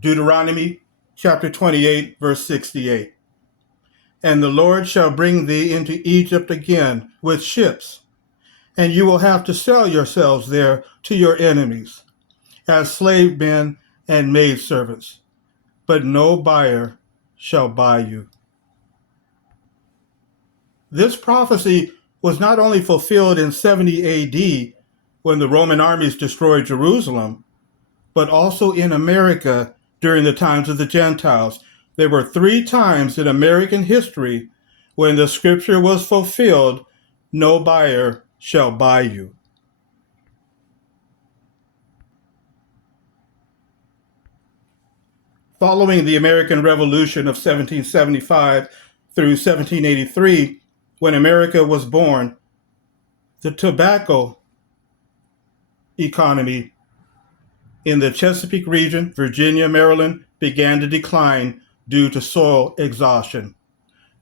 Deuteronomy chapter 28, verse 68. And the Lord shall bring thee into Egypt again with ships, and you will have to sell yourselves there to your enemies as slave men and maidservants, but no buyer shall buy you. This prophecy was not only fulfilled in 70 AD when the Roman armies destroyed Jerusalem, but also in America during the times of the Gentiles. There were 3 times in American history when the scripture was fulfilled, no buyer shall buy you. Following the American Revolution of 1775 through 1783, when America was born, the tobacco economy in the Chesapeake region, Virginia, Maryland, began to decline due to soil exhaustion.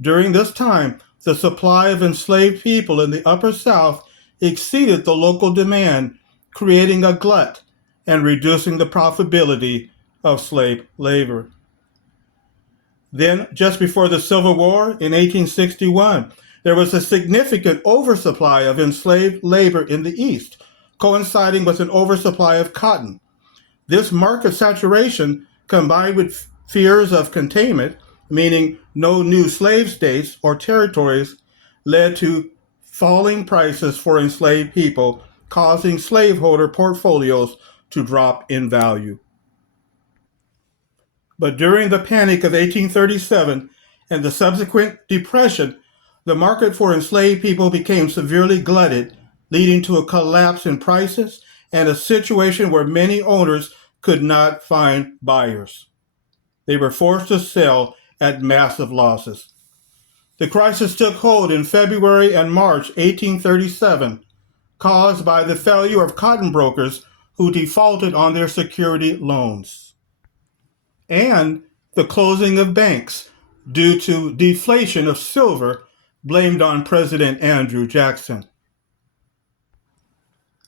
During this time, the supply of enslaved people in the Upper South exceeded the local demand, creating a glut and reducing the profitability of slave labor. Then, just before the Civil War in 1861, there was a significant oversupply of enslaved labor in the East, coinciding with an oversupply of cotton. This market saturation, combined with fears of containment, meaning no new slave states or territories, led to falling prices for enslaved people, causing slaveholder portfolios to drop in value. But during the Panic of 1837 and the subsequent Depression, the market for enslaved people became severely glutted, leading to a collapse in prices and a situation where many owners could not find buyers. They were forced to sell at massive losses. The crisis took hold in February and March 1837, caused by the failure of cotton brokers who defaulted on their security loans, and the closing of banks due to deflation of silver blamed on President Andrew Jackson.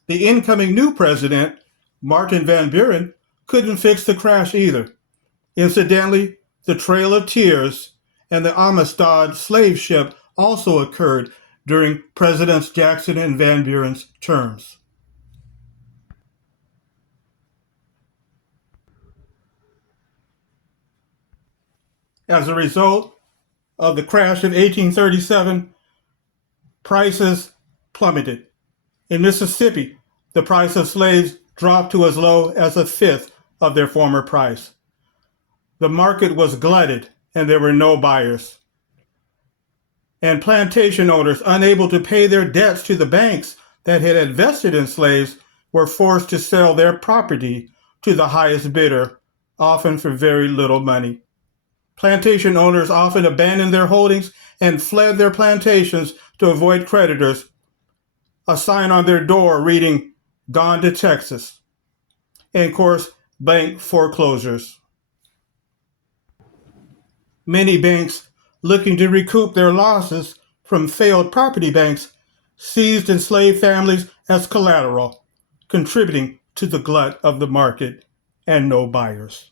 The incoming new president, Martin Van Buren, couldn't fix the crash either. Incidentally, the Trail of Tears and the Amistad slave ship also occurred during Presidents Jackson and Van Buren's terms. As a result of the crash of 1837, prices plummeted. In Mississippi, the price of slaves dropped to as low as a fifth of their former price. The market was glutted and there were no buyers. And plantation owners, unable to pay their debts to the banks that had invested in slaves, were forced to sell their property to the highest bidder, often for very little money. Plantation owners often abandoned their holdings and fled their plantations to avoid creditors, a sign on their door reading, "Gone to Texas," and of course, bank foreclosures. Many banks, looking to recoup their losses from failed property banks, seized enslaved families as collateral, contributing to the glut of the market and no buyers.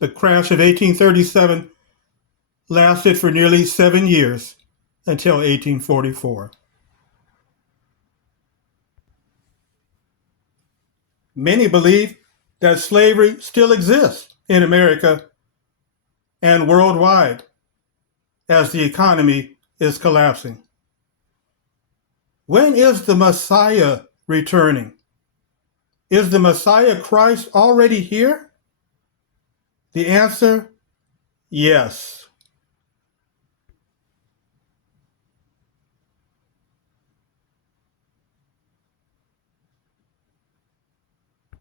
The crash of 1837 lasted for nearly 7 years until 1844. Many believe that slavery still exists in America and worldwide as the economy is collapsing. When is the Messiah returning? Is the Messiah Christ already here? The answer, yes.